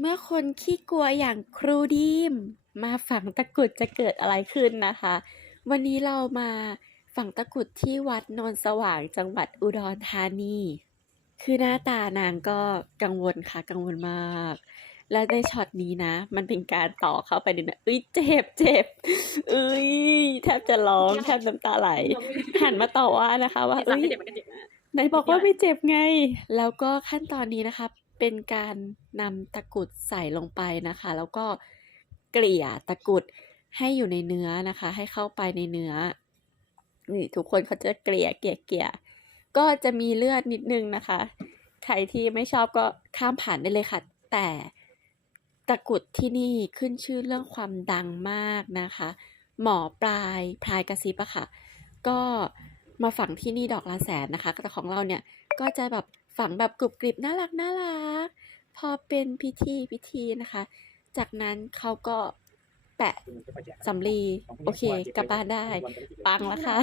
เมื่อคนขี้กลัวอย่างครูดีม มาฝังตะกรุดจะเกิดอะไรขึ้นนะคะ วันนี้เรามาฝังตะกรุดที่วัดโนนสว่างจังหวัดอุดรธานี คือหน้าตานางก็กังวลค่ะกังวลมาก และในช็อตนี้นะ มันเป็นการต่อเข้าไปในนะเอ้ยเจ็บเจ็บเอ้ยแทบจะร้องแทบน้ำตาไหล หันมาต่อว่านะคะ ว่าเอ้เอ้ยยไหนบอกว่าไม่เจ็บไง แล้วก็ขั้นตอนนี้นะคะ เป็นการนำตะกุดใส่ลงไปนะคะ แล้วก็เกลี่ยตะกุดให้อยู่ในเนื้อนะคะ ให้เข้าไปในเนื้อ นี่ทุกคนเขาจะเกลี่ยเกลี่ยเกลี่ยก็จะมีเลือดนิดนึงนะคะ ใครที่ไม่ชอบก็ข้ามผ่านได้เลยค่ะ แต่ตะกุดที่นี่ขึ้นชื่อเรื่องความดังมากนะคะ หมอปลายพลายกระซิบอะค่ะ ก็มาฝังที่นี่ดอกละแสนนะคะแต่ของเราเนี่ยก็จะแบบ ฝังแบบกรุบกริบน่ารักน่ารัก พอเป็นพิธีพิธีนะคะ จากนั้นเขาก็แปะสำลี โอเค กลับบ้านได้ ปังแล้วค่ะ